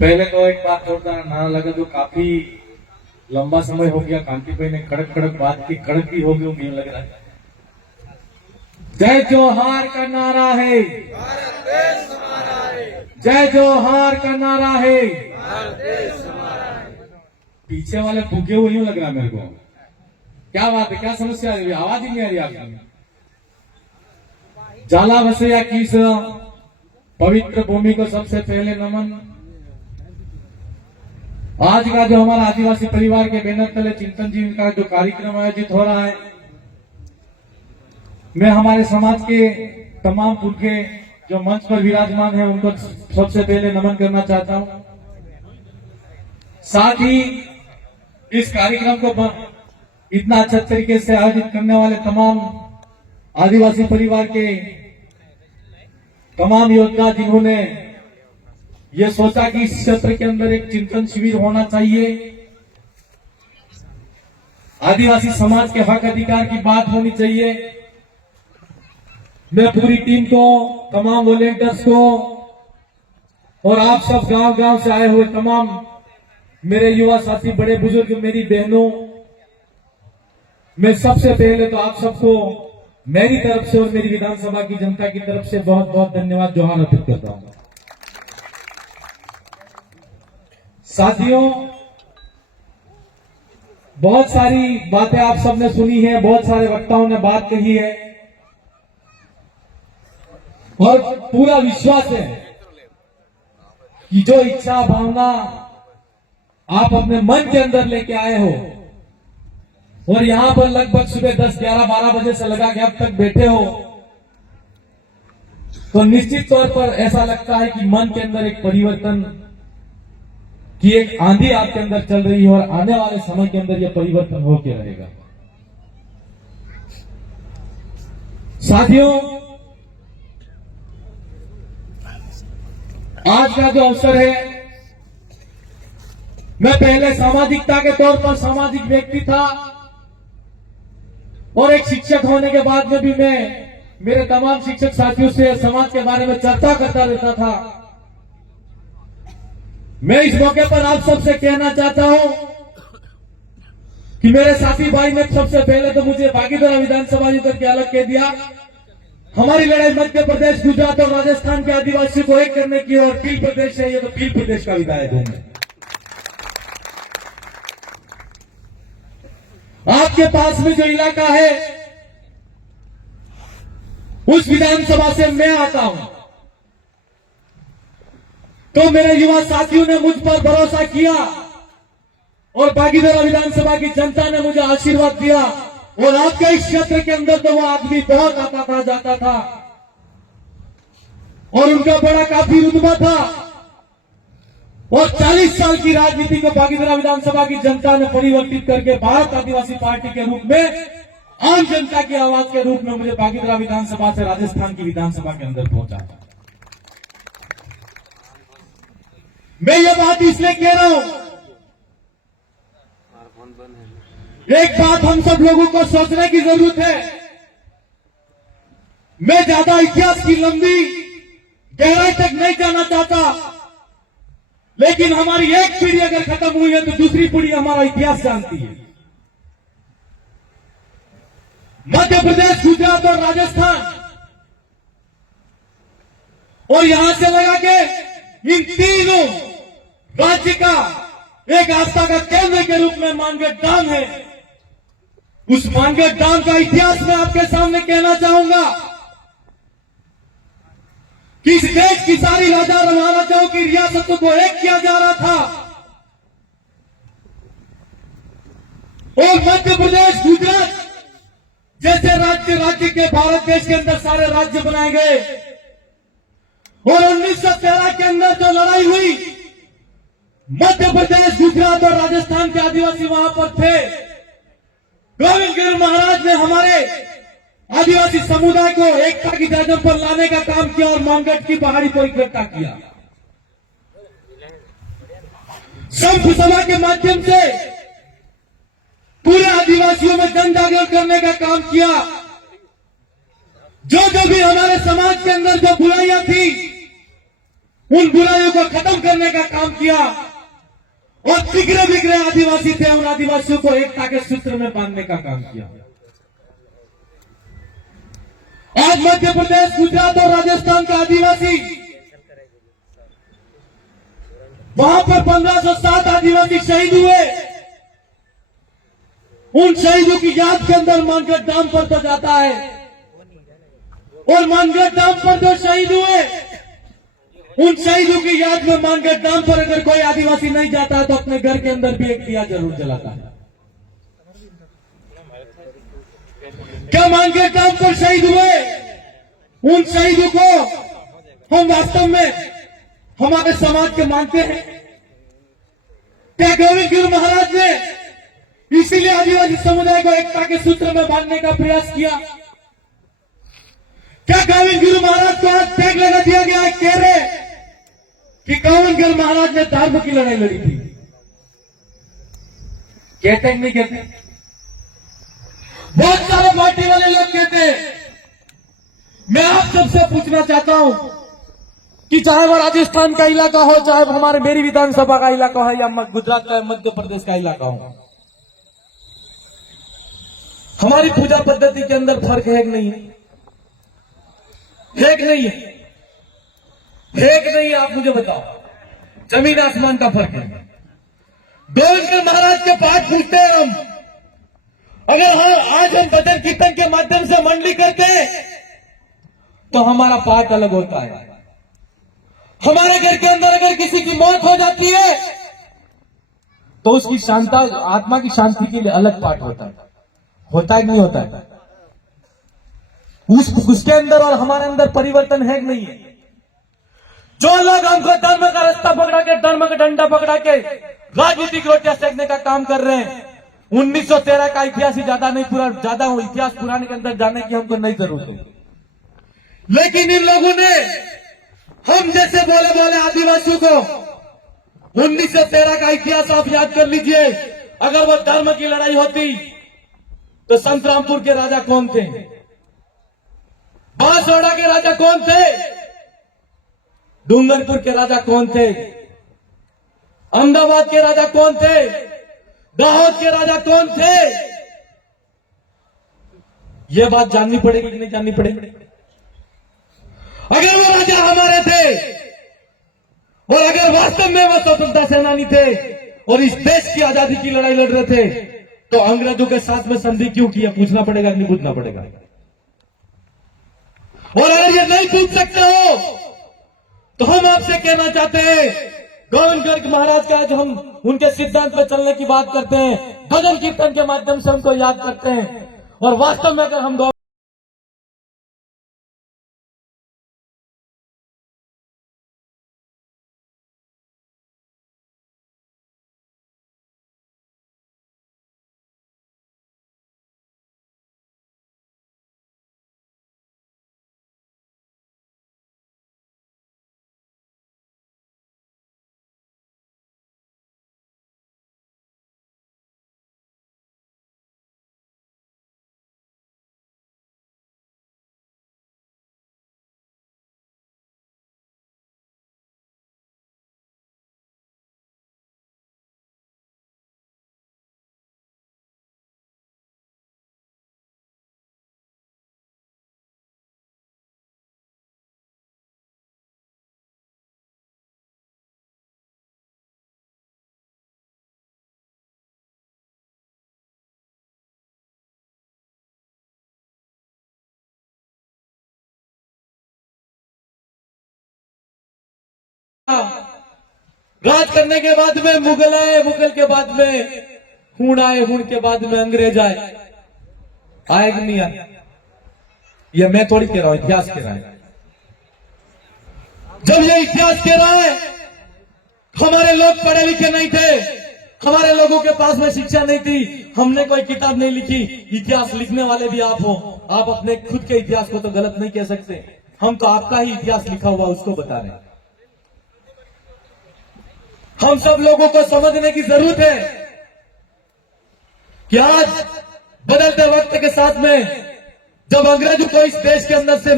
पहले तो एक बात जोरदार नारा लगा जो काफी लंबा समय हो गया। कांति भाई ने कड़क कड़क बात की, कड़क ही हो गई होंगी लग रहा है। जय जोहार का नारा है, भारत देश हमारा है, जय जोहार का नारा है। भारत देश हमारा है। पीछे वाले भूखे हुए यूं लग रहा है मेरे को। क्या बात है, क्या समस्या है? आवाज ही नहीं आ रही आपकी। जाला वसैया की इस पवित्र भूमि को सबसे पहले नमन। आज का जो हमारा आदिवासी परिवार के बैनर तले चिंतन जी का जो कार्यक्रम आयोजित हो रहा है, मैं हमारे समाज के तमाम पुरखे जो मंच पर विराजमान हैं उनको सबसे पहले नमन करना चाहता हूं। साथ ही इस कार्यक्रम को इतना अच्छा तरीके से आयोजित करने वाले तमाम आदिवासी परिवार के तमाम योद्धा जिन्होंने ये सोचा कि इस क्षेत्र के अंदर एक चिंतन शिविर होना चाहिए, आदिवासी समाज के हक अधिकार की बात होनी चाहिए। मैं पूरी टीम को, तमाम वॉलेंटियर्स को और आप सब गांव गांव से आए हुए तमाम मेरे युवा साथी, बड़े बुजुर्ग, मेरी बहनों, मैं सबसे पहले तो आप सबको मेरी तरफ से और मेरी विधानसभा की जनता की तरफ से बहुत बहुत धन्यवाद जोहार अर्पित करता हूं। साथियों, बहुत सारी बातें आप सबने सुनी है, बहुत सारे वक्ताओं ने बात कही है और पूरा विश्वास है कि जो इच्छा भावना आप अपने मन के अंदर लेके आए हो और यहां पर लगभग सुबह 10, 11, 12 बजे से लगा के अब तक बैठे हो, तो निश्चित तौर पर ऐसा लगता है कि मन के अंदर एक परिवर्तन की एक आंधी आपके अंदर चल रही है और आने वाले समय के अंदर यह परिवर्तन होकर रहेगा। साथियों, आज का जो अवसर है, मैं पहले सामाजिकता के तौर पर सामाजिक व्यक्ति था और एक शिक्षक होने के बाद में भी मैं मेरे तमाम शिक्षक साथियों से समाज के बारे में चर्चा करता रहता था। मैं इस मौके पर आप सबसे कहना चाहता हूं कि मेरे साथी भाई ने सबसे पहले तो मुझे बागीधरा विधानसभा जी करके अलग कह दिया। हमारी लड़ाई मध्य प्रदेश, गुजरात और राजस्थान के आदिवासियों को एक करने की, और भील प्रदेश है, ये तो भील प्रदेश का विधायक हूं मैं। आपके पास में जो इलाका है उस विधानसभा से मैं आता हूं, तो मेरे युवा साथियों ने मुझ पर भरोसा किया और बागीधरा विधानसभा की जनता ने मुझे आशीर्वाद दिया। और आपके इस क्षेत्र के अंदर तो वो आदमी बहुत आता था, जाता था और उनका बड़ा काफी रुतबा था और 40 साल की राजनीति को बागीधरा विधानसभा की जनता ने परिवर्तित करके भारत आदिवासी पार्टी के रूप में, आम जनता की आवाज के रूप में मुझे बागीधरा विधानसभा से राजस्थान की विधानसभा के अंदर पहुंचा। मैं ये बात इसलिए कह रहा हूं, एक बात हम सब लोगों को सोचने की जरूरत है। मैं ज्यादा इतिहास की लंबी गहराई तक नहीं जाना चाहता, लेकिन हमारी एक पीढ़ी अगर खत्म हुई है तो दूसरी पीढ़ी हमारा इतिहास जानती है। मध्य प्रदेश, गुजरात और राजस्थान, और यहां से लगा के इन तीनों राज्य का एक आस्था का केंद्र के रूप में मानगढ़ डांग है। उस मानगढ़ डांग का इतिहास मैं आपके सामने कहना चाहूंगा कि इस देश की सारी राजा और महाराजाओं की रियासतों को एक किया जा रहा था और मध्य प्रदेश, गुजरात जैसे राज्य के भारत देश के अंदर सारे राज्य बनाए गए और 1913 के अंदर जो लड़ाई हुई, मध्य प्रदेश, गुजरात और राजस्थान के आदिवासी वहां पर थे। गोविंद गुरु महाराज ने हमारे आदिवासी समुदाय को एकता की जड़ पर लाने का काम किया और मानगढ़ की पहाड़ी को इकट्ठा किया। संघ सभा के माध्यम से पूरे आदिवासियों में जन जागरण करने का काम किया। जो भी हमारे समाज के अंदर जो बुराइयां थी उन बुराइयों को खत्म करने का काम किया और बिगड़े बिगड़े आदिवासी थे, उन आदिवासियों को एकता के सूत्र में बांधने का काम किया। आज मध्य प्रदेश, गुजरात और राजस्थान का आदिवासी, वहां पर 1507 आदिवासी शहीद हुए। उन शहीदों की याद के अंदर मानगढ़ धाम पर तो जाता है, और मानगढ़ धाम पर जो शहीद हुए, उन शहीदों की याद में मानगढ़ धाम पर अगर कोई आदिवासी नहीं जाता तो अपने घर के अंदर भी एक दिया जरूर जलाता है। क्या मानगढ़ धाम पर शहीद हुए उन शहीदों को हम वास्तव में हमारे समाज के मानते हैं? क्या गोविंद गुरु महाराज ने इसीलिए आदिवासी समुदाय को एकता के सूत्र में बांधने का प्रयास किया? क्या गोविंद गुरु महाराज को आज टैग लगा दिया गया है, कह रहे कि गोविंद गुरु महाराज ने धर्म की लड़ाई लड़ी थी? कहते हैं नहीं कहते? बहुत सारे पार्टी वाले लोग कहते हैं। मैं आप सबसे पूछना चाहता हूं कि चाहे वो राजस्थान का इलाका हो, चाहे वो हमारे मेरी विधानसभा का इलाका हो, या गुजरात का, मध्य प्रदेश का इलाका हो, हमारी पूजा पद्धति के अंदर फर्क है कि नहीं है? है कि नहीं है? है कि नहीं है? आप मुझे बताओ। जमीन आसमान का फर्क है। गोविंद महाराज के पाठ पूछते हैं हम। अगर आज हम भजन कीर्तन के माध्यम से मंडली करते हैं तो हमारा पाठ अलग होता है। हमारे घर के अंदर अगर किसी की मौत हो जाती है तो उसकी शांता, आत्मा की शांति के लिए अलग पाठ होता है। होता है कि नहीं होता है? उसके अंदर और हमारे अंदर परिवर्तन है कि नहीं है? जो लोग हमको धर्म का रास्ता पकड़ा के, धर्म का डंडा पकड़ा के राजनीतिक रोटियां सेकने का काम कर रहे हैं, 1913 का इतिहास ही ज्यादा इतिहास पुराने के अंदर जाने की हमको नहीं जरूरत है। लेकिन इन लोगों ने हम जैसे बोले आदिवासियों को 1913 का इतिहास आप याद कर लीजिए। अगर वो धर्म की लड़ाई होती तो संतरामपुर के राजा कौन थे? बांसवाड़ा के राजा कौन थे? डूंगरपुर के राजा कौन थे? अहमदाबाद के राजा कौन थे? दाहोद के राजा कौन थे? यह बात जाननी पड़ेगी कि नहीं जाननी पड़ेगी? अगर वो राजा हमारे थे और अगर वास्तव में वो स्वतंत्रता सेनानी थे और इस देश की आजादी की लड़ाई लड़ रहे थे तो अंग्रेजों के साथ में संधि क्यों किया? पूछना पड़ेगा कि नहीं पूछना पड़ेगा? और अगर ये नहीं पूछ सकते हो तो हम आपसे कहना चाहते हैं, गोविंद गर्ग महाराज का आज हम उनके सिद्धांत पर चलने की बात करते हैं, भजन कीर्तन के माध्यम से हमको याद करते हैं, और वास्तव में अगर हम राज करने के बाद में मुगल आए, मुगल के बाद में खून आए, खून के बाद में अंग्रेज आए कि नहीं आए? ये मैं थोड़ी कह रहा हूं, इतिहास कह रहा है। जब ये इतिहास कह रहा है, हमारे लोग पढ़े लिखे नहीं थे, हमारे लोगों के पास में शिक्षा नहीं थी, हमने कोई किताब नहीं लिखी। इतिहास लिखने वाले भी आप हो, आप अपने खुद के इतिहास को तो गलत नहीं कह सकते। हम तो आपका ही इतिहास लिखा हुआ उसको बता रहे हैं। हम सब लोगों को समझने की जरूरत है कि आज बदलते वक्त के साथ में जब अंग्रेजों को इस देश के अंदर से